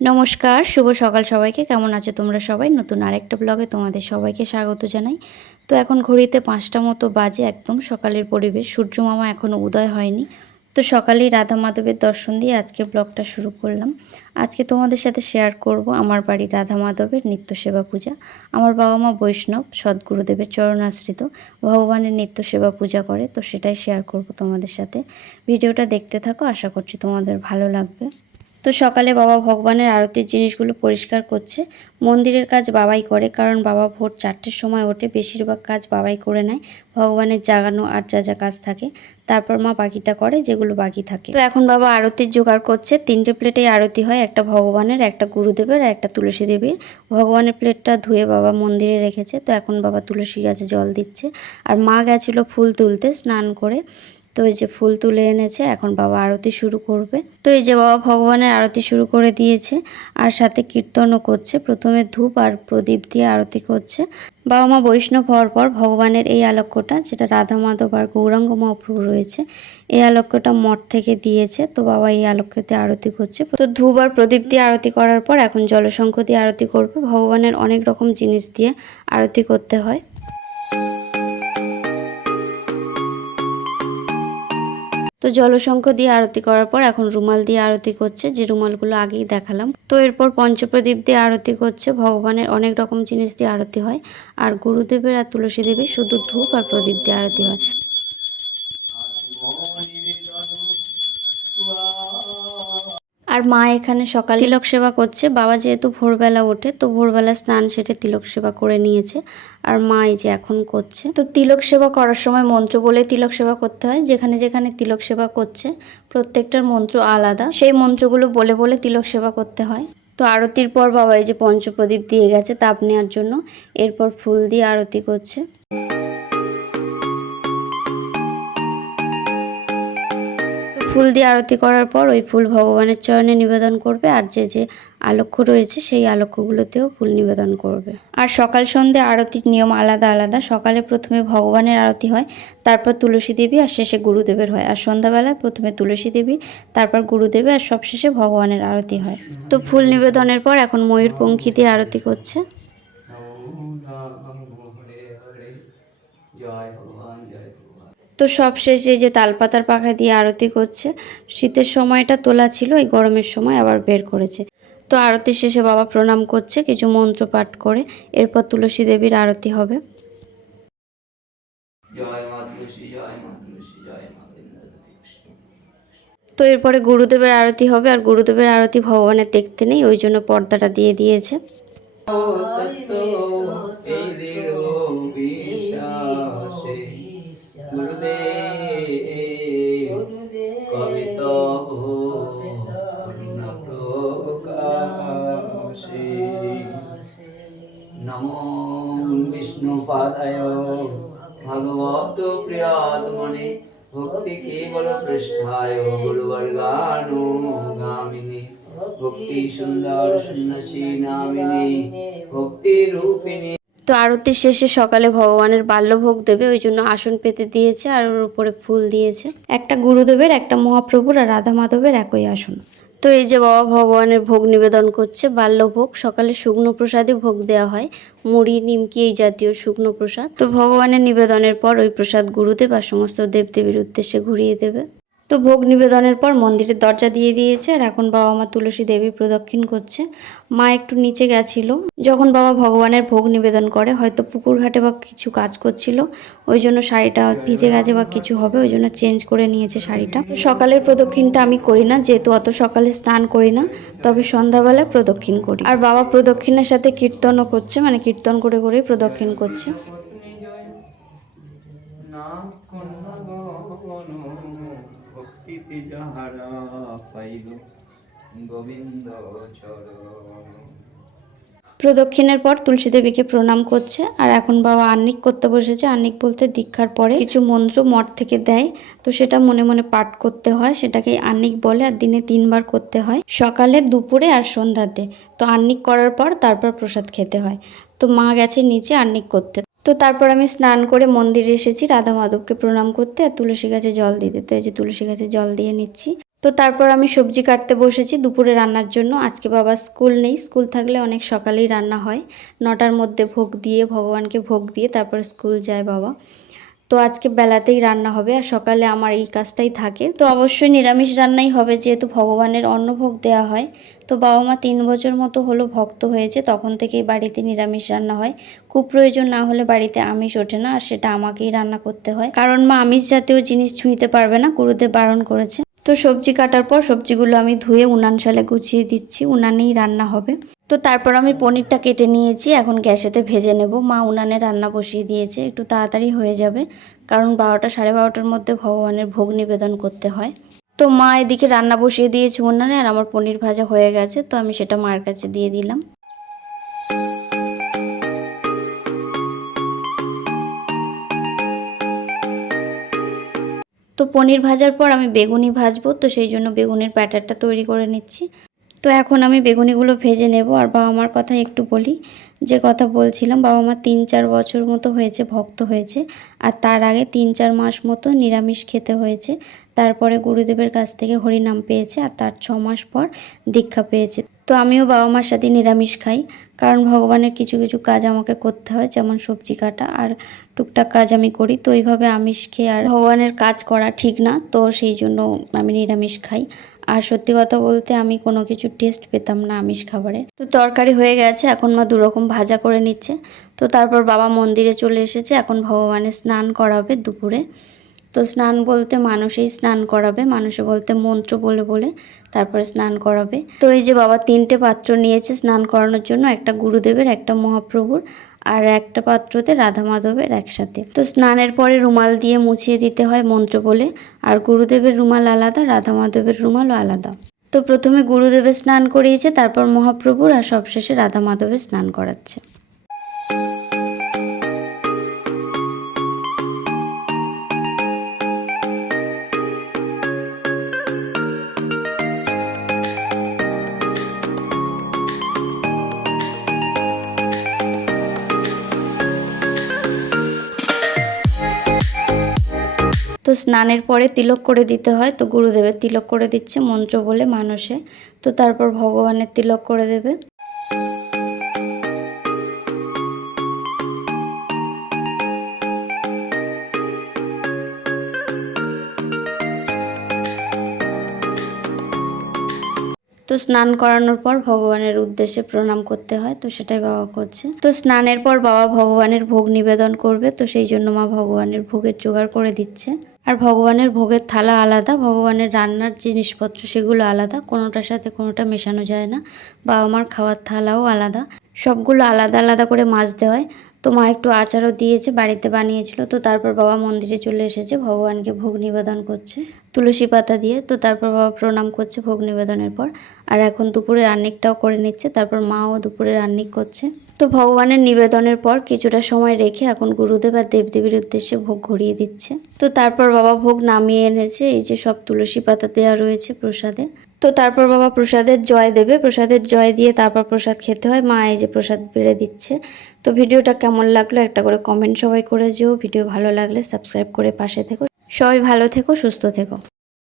নমস্কার, শুভ সকাল সবাইকে। কেমন আছো তোমরা সবাই? নতুন আরেকটা ব্লগে তোমাদের সবাইকে স্বাগত জানাই। তো এখন ঘড়িতে পাঁচটা মতো বাজে একদম, সকালের পরিবেশ। সূর্য মামা এখনও উদয় হয়নি। তো সকালেই রাধা মাধবের দর্শন দিয়ে আজকে ব্লগটা শুরু করলাম। আজকে তোমাদের সাথে শেয়ার করব আমার বাড়ি রাধা মাধবের নিত্য সেবা পূজা। আমার বাবা মা বৈষ্ণব, সদ্গুরুদেবের চরণাশ্রিত। ভগবানের নিত্য সেবা পূজা করে, তো সেটাই শেয়ার করব তোমাদের সাথে। ভিডিওটা দেখতে থাকো, আশা করছি তোমাদের ভালো লাগবে। তো সকালে বাবা ভগবানের আরতির জিনিসগুলো পরিষ্কার করছে। মন্দিরের কাজ বাবাই করে, কারণ বাবা ভোর চারটের সময় ওঠে। বেশিরভাগ কাজ বাবাই করে নেয়। ভগবানের জাগানো আর যা যা কাজ থাকে, তারপর মা বাকিটা করে যেগুলো বাকি থাকে। তো এখন বাবা আরতির জোগাড় করছে। তিনটে প্লেটেই আরতি হয়, একটা ভগবানের, একটা গুরুদেবের আর একটা তুলসী দেবীর। ভগবানের প্লেটটা ধুয়ে বাবা মন্দিরে রেখেছে। তো এখন বাবা তুলসী গাছে জল দিচ্ছে। আর মা গেছিল ফুল তুলতে স্নান করে। তো এই যে ফুল তুলে এনেছে, এখন বাবা আরতি শুরু করবে। তো এই যে বাবা ভগবানের আরতি শুরু করে দিয়েছে আর সাথে কীর্তনও করছে। প্রথমে ধূপ আর প্রদীপ দিয়ে আরতি করছে। বাবা মা বৈষ্ণব হওয়ার পর ভগবানের এই আলোক্যটা যেটা রাধা মাধব আর গৌরাঙ্গ মহাপ্রভু রয়েছে, এই আলোক্যটা মঠ থেকে দিয়েছে। তো বাবা এই আলোক্যতে আরতি করছে। তো ধূপ আর প্রদীপ দিয়ে আরতি করার পর এখন জলশঙ্খ দিয়ে আরতি করবে। ভগবানের অনেক রকম জিনিস দিয়ে আরতি করতে হয়। তো জলশঙ্খ দিয়ে আরতি করার পর এখন রুমাল দিয়ে আরতি করছে, যে রুমালগুলো আগেই দেখালাম। তো এরপর পঞ্চপ্রদীপ দিয়ে আরতি করছে, ভগবানের অনেক রকম জিনিস দিয়ে আরতি হয়। আর গুরুদেবের আর তুলসী দেবীর শুধু ধূপ আর প্রদীপ দিয়ে আরতি হয়। আর মা এখানে সকালে তিলক সেবা করছে। বাবা যেহেতু ভোরবেলা ওঠে, তো ভোরবেলা স্নান সেটে তিলক সেবা করে নিয়েছে। আর মা এই যে এখন করছে। তো তিলক সেবা করার সময় মন্ত্র বলে তিলক সেবা করতে হয়। যেখানে যেখানে তিলক সেবা করছে, প্রত্যেকটার মন্ত্র আলাদা। সেই মন্ত্রগুলো বলে বলে তিলক সেবা করতে হয়। তো আরতির পর বাবা এই যে পঞ্চপ্রদীপ দিয়ে গেছে, তাপ নেওয়ার জন্য। এরপর ফুল দিয়ে আরতি করছে। ফুল দিয়ে আরতি করার পর ওই ফুল ভগবানের চরণে নিবেদন করবে আর যে যে আলক্ষ্য রয়েছে সেই আলক্ষ্যগুলোতেও ফুল নিবেদন করবে। আর সকাল সন্ধে আরতির নিয়ম আলাদা আলাদা। সকালে প্রথমে ভগবানের আরতি হয়, তারপর তুলসী দেবী আর শেষে গুরুদেবের হয়। আর সন্ধ্যাবেলায় প্রথমে তুলসী দেবী, তারপর গুরুদেবের আর সবশেষে ভগবানের আরতি হয়। তো ফুল নিবেদনের পর এখন ময়ূরপঙ্খী দিয়ে আরতি করছে। জয় তো সব শেষে যে তালপাতার পাখা দিয়ে আরতি করছে শীতের সময়টা তোলা ছিল এই গরমের সময় আবার বের করেছে। তো আরতি শেষে বাবা প্রণাম করছে কিছু মন্ত্র পাঠ করে এরপর তুলসী দেবীর আরতি হবে। তো এরপরে গুরুদেবের আরতি হবে আর গুরুদেবের আরতি ভগবানের দেখতে নেই ওই জন্য পর্দাটা দিয়ে দিয়েছে। গুরুদেব কবে পূর্ণ প্রকাশে। নমো ভগবত প্রিয়াত্মনে ভক্তি কেবল পৃষ্ঠায় গুরুবর্গানু গামিনী। ভক্তি সুন্দর সন্ন্যাসী নামিনী, ভক্তি রূপিণী তো আরতির শেষে সকালে ভগবানের বাল্যভোগ দেবে, ওই জন্য আসন পেতে দিয়েছে আর ওর উপরে ফুল দিয়েছে। একটা গুরুদেবের, একটা মহাপ্রভুর আর রাধা মাধবের একই আসন। তো এই যে বাবা ভগবানের ভোগ নিবেদন করছে, বাল্যভোগ, সকালে শুকনো প্রসাদে ভোগ দেওয়া হয়, মুড়ি, নিমকি এই জাতীয় শুকনো প্রসাদ। তো ভগবানের নিবেদনের পর ওই প্রসাদ গুরুদেব আর সমস্ত দেবদেবীর উদ্দেশ্যে ঘুরিয়ে দেবে। তো ভোগ নিবেদনের পর মন্দিরের দরজা দিয়ে দিয়েছে আর এখন বাবা মা তুলসী দেবীর প্রদক্ষিণ করছে। মা একটু নিচে গেছিল। যখন বাবা ভগবানের ভোগ নিবেদন করে, হয়তো পুকুর ঘাটে বা কিছু কাজ করছিল, ওই জন্য শাড়িটা ভিজে গেছে বা কিছু হবে, ওই জন্য চেঞ্জ করে নিয়েছে শাড়িটা। সকালের প্রদক্ষিণটা আমি করি না, যেহেতু অত সকালে স্নান করি না, তবে সন্ধ্যাবেলায় প্রদক্ষিণ করি। আর বাবা প্রদক্ষিণের সাথে কীর্তনও করছে মানে কীর্তন করে করেই প্রদক্ষিণ করছে। না পাইল, গোবিন্দ চরণ। প্রদক্ষিণের পর তুলসী দেবীকে প্রণাম করছে, আর এখন বাবা আন্নিক করতে বসেছে। আন্নিক বলতে দীক্ষার পরে কিছু মন্ত্র মঠ থেকে দেয়, তো সেটা মনে মনে পাঠ করতে হয়। সেটাকে আন্নিক বলে আর দিনে তিনবার করতে হয়, সকালে, দুপুরে আর সন্ধ্যাতে। তো আন্নিক করার পর তারপর প্রসাদ খেতে হয়। তো মা গেছে নিচে আন্নিক করতে। তো তারপর আমি স্নান করে মন্দিরে এসেছি রাধা মাধবকে প্রণাম করতে আর তুলসী গাছে জল দিতে। তো এই যে তুলসী গাছে জল দিয়ে নিচ্ছি। তো তারপর আমি সবজি কাটতে বসেছি দুপুরে রান্নার জন্য। আজকে বাবা স্কুল নেই, স্কুল থাকলে অনেক সকালেই রান্না হয়। নটার মধ্যে ভোগ দিয়ে, ভগবানকে ভোগ দিয়ে তারপর স্কুল যায় বাবা। তো আজকে বেলাতেই রান্না হবে আর সকালে আমার এই কাজটাই থাকে। তো অবশ্যই নিরামিষ রান্নাই হবে যেহেতু ভগবানের অন্নভোগ দেওয়া হয়। তো বাবা মা তিন বছর মতো হলো ভক্ত হয়েছে, তখন থেকেই বাড়িতে নিরামিষ রান্না হয়। খুব প্রয়োজন না হলে বাড়িতে আমিষ ওঠে না, আর সেটা আমাকেই রান্না করতে হয়। কারণ মা আমিষ জাতীয় জিনিস ছুঁইতে পারবে না গুরুদেব বারণ করেছে। তো সবজি কাটার পর সবজিগুলো আমি ধুয়ে উনান সালে গুছিয়ে দিচ্ছি, উনানেই রান্না হবে। তো তারপর আমি পনিরটা কেটে নিয়েছি, এখন গ্যাসেতে ভেজে নেব। মা উনানে রান্না বসিয়ে দিয়েছে, একটু তাড়াতাড়ি হয়ে যাবে, কারণ বারোটা সাড়ে বারোটার মধ্যে ভগবানের ভোগ নিবেদন করতে হয়। তো মা এদিকে রান্না বসিয়ে দিয়েছে উনানে, আর আমার পনির ভাজা হয়ে গেছে, তো আমি সেটা মার কাছে দিয়ে দিলাম। তো পনির ভাজার পর আমি বেগুনি ভাজবো, তো সেই জন্য বেগুনের প্যাটারটা তৈরি করে নিচ্ছি। তো এখন আমি বেগুনিগুলো ভেজে নেব। আর বাবা মার কথা একটু বলি, যে কথা বলছিলাম, বাবা মা তিন চার বছর মতো হয়েছে, ভক্ত হয়েছে। আর তার আগে তিন চার মাস মতো নিরামিষ খেতে হয়েছে। তারপরে গুরুদেবের কাছ থেকে হরিনাম পেয়েছে, আর তার ছ মাস পর দীক্ষা পেয়েছে। তো আমিও বাবা মার সাথে নিরামিষ খাই, কারণ ভগবানের কিছু কিছু কাজ আমাকে করতে হয়, যেমন সবজি কাটা আর টুকটাক কাজ আমি করি। তো এইভাবে আমিষ খেয়ে আর ভগবানের কাজ করা ঠিক না, তো সেই জন্য আমি নিরামিষ খাই। আর সত্যি কথা বলতে আমি কোনো কিছু টেস্ট পেতাম না আমিষ খাবারে। তো তরকারি হয়ে গেছে, এখন মা দুরকম ভাজা করে নিচ্ছে। তো তারপর বাবা মন্দিরে চলে এসেছে, এখন ভগবানের স্নান করাবে দুপুরে। তো স্নান বলতে মানুষেই স্নান করাবে, মানুষে বলতে মন্ত্র বলে বলে তারপরে স্নান করাবে। তো এই যে বাবা তিনটে পাত্র নিয়েছে স্নান করানোর জন্য, একটা গুরুদেবের, একটা মহাপ্রভুর। আর একটা পাত্রতে রাধা মাধবের একসাথে। তো স্নানের পরে রুমাল দিয়ে মুছিয়ে দিতে হয় মন্ত্র বলে, আর গুরুদেবের রুমাল আলাদা, রাধা মাধবের রুমালও আলাদা। তো প্রথমে গুরুদেবের স্নান করিয়েছে, তারপর মহাপ্রভুর, আর সবশেষে রাধা মাধবের স্নান করাচ্ছে। তো স্নানের পরে তিলক করে দিতে হয়, তো গুরুদেবের তিলক করে দিচ্ছে, মন্ত্র বলে মানুষে। তো তারপর ভগবানের তিলক করে দেবে। তো স্নান করানোর পর ভগবানের উদ্দেশ্যে প্রণাম করতে হয়, তো সেটাই বাবা করছে। তো স্নানের পর বাবা ভগবানের ভোগ নিবেদন করবে, তো সেই জন্য মা ভগবানের ভোগের জোগাড় করে দিচ্ছে। আর ভগবানের ভোগের থালা আলাদা, ভগবানের রান্নার জিনিসপত্র সেগুলো আলাদা, কোনোটার সাথে কোনোটা মেশানো যায় না। বাবা মার খাওয়ার থালাও আলাদা। সবগুলো আলাদা আলাদা করে মাজতে হয় তো মা একটু আচারও দিয়েছে, বাড়িতে বানিয়েছিল। তো তারপর বাবা মন্দিরে চলে এসেছে, ভগবানকে ভোগ নিবেদন করছে। তুলসী পাতা দিয়ে। তো তারপর বাবা প্রণাম করছে ভোগ নিবেদনের পর। আর এখন দুপুরে রান্নিকটাও করে নিচ্ছে। তারপর মাও দুপুরে রান্নিক করছে। তো ভগবানের নিবেদনের পর কিছুটা সময় রেখে এখন গুরুদেব আর দেবদেবীর উদ্দেশ্যে ভোগ ঘুরিয়ে দিচ্ছে। তো তারপর বাবা ভোগ নামিয়ে এনেছে, এই যে সব তুলসী পাতা দেওয়া রয়েছে প্রসাদে। তো তারপর বাবা প্রসাদের জয় দেবে। প্রসাদের জয় দিয়ে তারপর প্রসাদ খেতে হয়। মা এই যে প্রসাদ বেড়ে দিচ্ছে। তো ভিডিওটা কেমন লাগল একটা করে কমেন্ট সবাই করে যেও। ভিডিও ভালো লাগলে সাবস্ক্রাইব করে পাশে থেকো। সবাই ভালো থেকো, সুস্থ থেকো।